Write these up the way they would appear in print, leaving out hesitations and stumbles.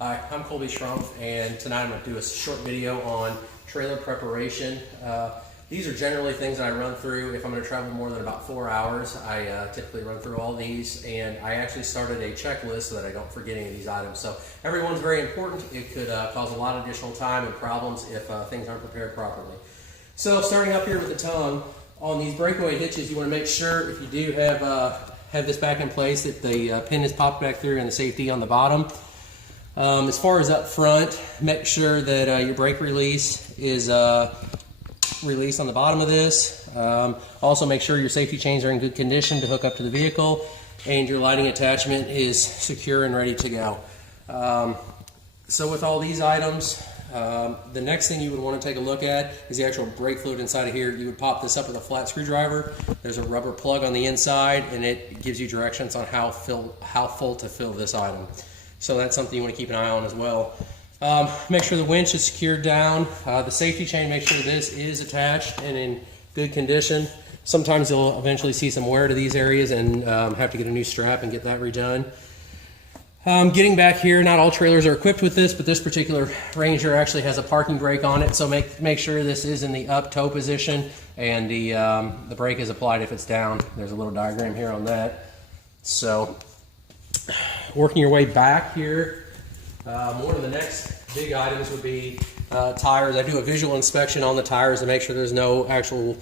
Hi, I'm Colby Schrumpf, and tonight I'm going to do a short video on trailer preparation. These are generally things that I run through if I'm going to travel more than about 4 hours. I typically run through all these, and I actually started a checklist so that I don't forget any of these items. So everyone's very important. It could cause a lot of additional time and problems if things aren't prepared properly. So starting up here with the tongue, on these breakaway hitches, you want to make sure if you do have this back in place that the pin is popped back through and the safety on the bottom. As far as up front, make sure that your brake release is released on the bottom of this. Also make sure your safety chains are in good condition to hook up to the vehicle and your lighting attachment is secure and ready to go. So with all these items, the next thing you would want to take a look at is the actual brake fluid inside of here. You would pop this up with a flat screwdriver. There's a rubber plug on the inside and it gives you directions on how full to fill this item. So that's something you want to keep an eye on as well. Make sure the winch is secured down. The safety chain, make sure this is attached and in good condition. Sometimes you'll eventually see some wear to these areas and have to get a new strap and get that redone. Getting back here, not all trailers are equipped with this, but this particular Ranger actually has a parking brake on it. So make sure this is in the up toe position and the brake is applied if it's down. There's a little diagram here on that. So working your way back here, one of the next big items would be tires. I do a visual inspection on the tires to make sure there's no actual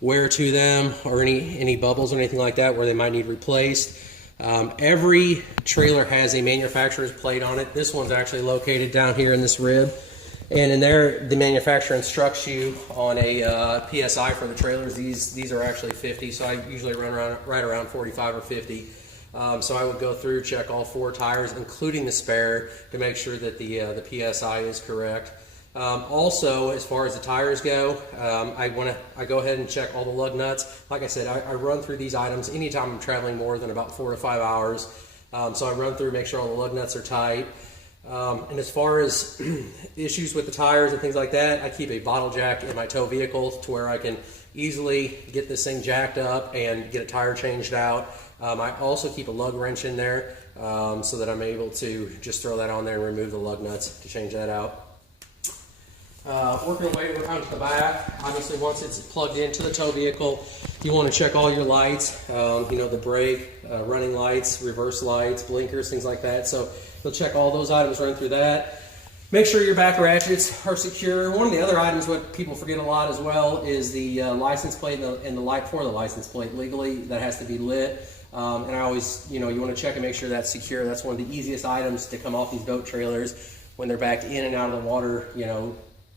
wear to them or any bubbles or anything like that where they might need replaced. Every trailer has a manufacturer's plate on it. This one's actually located down here in this rib. And in there, the manufacturer instructs you on a PSI for the trailers. These are actually 50, so I usually run right around 45 or 50. So I would go through, check all 4 tires, including the spare, to make sure that the PSI is correct. Also, as far as the tires go, I go ahead and check all the lug nuts. Like I said, I run through these items anytime I'm traveling more than about 4 to 5 hours. So I run through, make sure all the lug nuts are tight. And as far as issues with the tires and things like that, I keep a bottle jack in my tow vehicle to where I can easily get this thing jacked up and get a tire changed out. I also keep a lug wrench in there so that I'm able to just throw that on there and remove the lug nuts to change that out. Working our way around to the back, obviously once it's plugged into the tow vehicle, you want to check all your lights, the brake, running lights, reverse lights, blinkers, things like that. So you'll check all those items, run through that. Make sure your back ratchets are secure. One of the other items what people forget a lot as well is the license plate and the light for the license plate. Legally, that has to be lit. And I always, you want to check and make sure that's secure. That's one of the easiest items to come off these boat trailers when they're backed in and out of the water,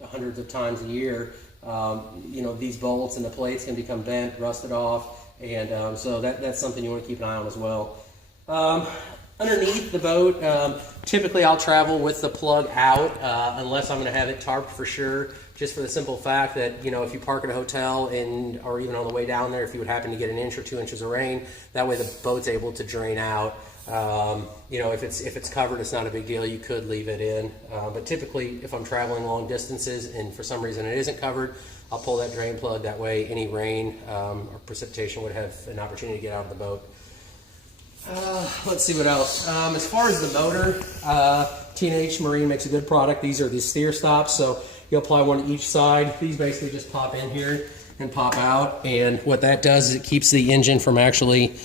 hundreds of times a year. These bolts and the plates can become bent, rusted off, and so that's something you want to keep an eye on as well. Underneath the boat, typically I'll travel with the plug out unless I'm going to have it tarped for sure, just for the simple fact that, if you park at a hotel or even on the way down there, if you would happen to get 1 inch or 2 inches of rain, that way the boat's able to drain out. If it's covered, it's not a big deal. You could leave it in. But typically, if I'm traveling long distances and for some reason it isn't covered, I'll pull that drain plug. That way any rain or precipitation would have an opportunity to get out of the boat. Let's see what else. As far as the motor, Teenage Marine makes a good product. These are the steer stops, so you apply one to each side. These basically just pop in here and pop out, and what that does is it keeps the engine from actually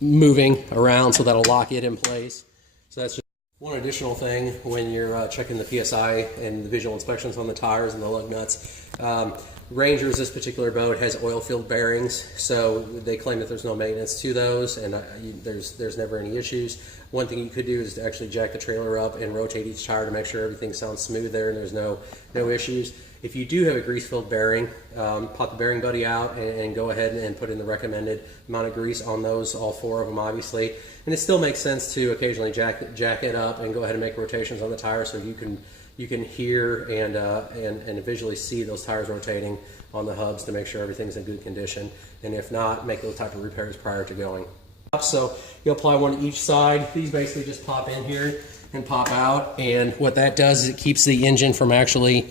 moving around, so that'll lock it in place. So that's just one additional thing when you're checking the PSI and the visual inspections on the tires and the lug nuts. Rangers, this particular boat has oil-filled bearings, so they claim that there's no maintenance to those, and there's never any issues. One thing you could do is to actually jack the trailer up and rotate each tire to make sure everything sounds smooth there and there's no issues. If you do have a grease-filled bearing, pop the bearing buddy out and go ahead and put in the recommended amount of grease on those, all 4 of them obviously. And it still makes sense to occasionally jack it up and go ahead and make rotations on the tire so you can hear and visually see those tires rotating on the hubs to make sure everything's in good condition. And if not, make those type of repairs prior to going. So you apply one to each side. These basically just pop in here and pop out, and what that does is it keeps the engine from actually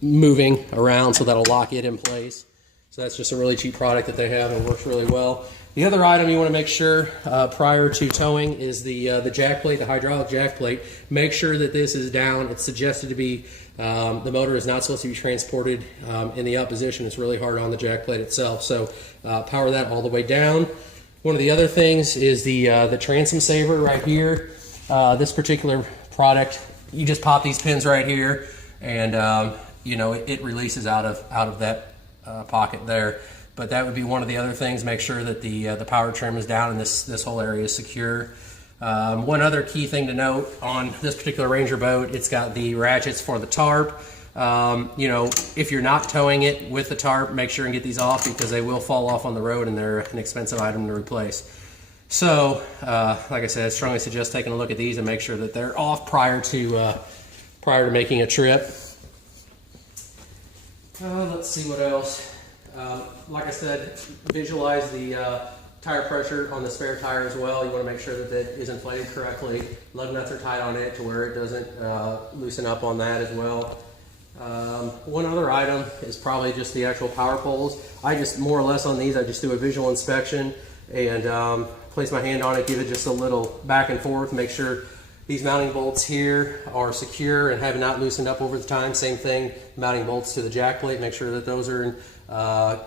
moving around, so that'll lock it in place. So that's just a really cheap product that they have and works really well. The other item you want to make sure prior to towing is the jack plate, the hydraulic jack plate. Make sure that this is down. It's suggested to be, the motor is not supposed to be transported in the up position. It's really hard on the jack plate itself. So power that all the way down. One of the other things is the transom saver right here. This particular product, you just pop these pins right here, and you know, it releases out of that pocket there. But that would be one of the other things. Make sure that the power trim is down and this whole area is secure. One other key thing to note on this particular Ranger boat, it's got the ratchets for the tarp. You know, if you're not towing it with the tarp, make sure and get these off, because they will fall off on the road and they're an expensive item to replace. So, like I said, I strongly suggest taking a look at these and make sure that they're off prior to making a trip. Let's see what else. Like I said, visualize the tire pressure on the spare tire as well. You want to make sure that that is inflated correctly. Lug nuts are tight on it to where it doesn't loosen up on that as well. One other item is probably just the actual power poles. I just more or less on these, I just do a visual inspection and place my hand on it, give it just a little back and forth, make sure these mounting bolts here are secure and have not loosened up over the time. Same thing, mounting bolts to the jack plate, make sure that those are in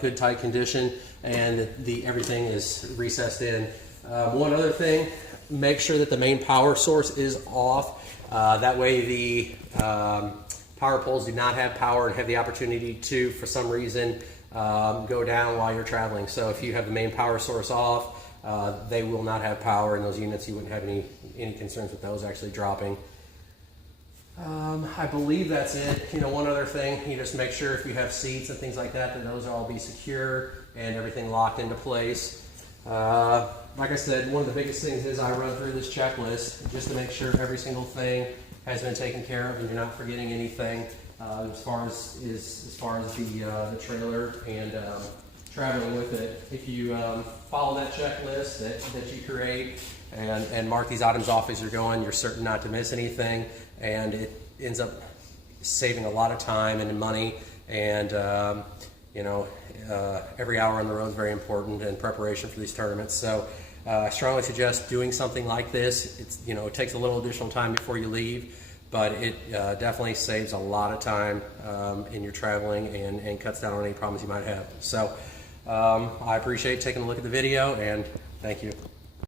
good tight condition and that everything is recessed in. One other thing, make sure that the main power source is off. That way the power poles do not have power and have the opportunity to, for some reason, go down while you're traveling. So if you have the main power source off, they will not have power in those units. You wouldn't have any concerns with those actually dropping. I believe that's it. You know, one other thing, you just make sure if you have seats and things like that, that those all be secure and everything locked into place. Like I said, one of the biggest things is I run through this checklist just to make sure every single thing has been taken care of and you're not forgetting anything as far as the trailer and traveling with it. If you follow that checklist that you create and mark these items off as you're going, you're certain not to miss anything, and it ends up saving a lot of time and money. And you know, every hour on the road is very important in preparation for these tournaments. So I strongly suggest doing something like this. It's, you know, it takes a little additional time before you leave, but it definitely saves a lot of time in your traveling and cuts down on any problems you might have. So I appreciate taking a look at the video, and thank you.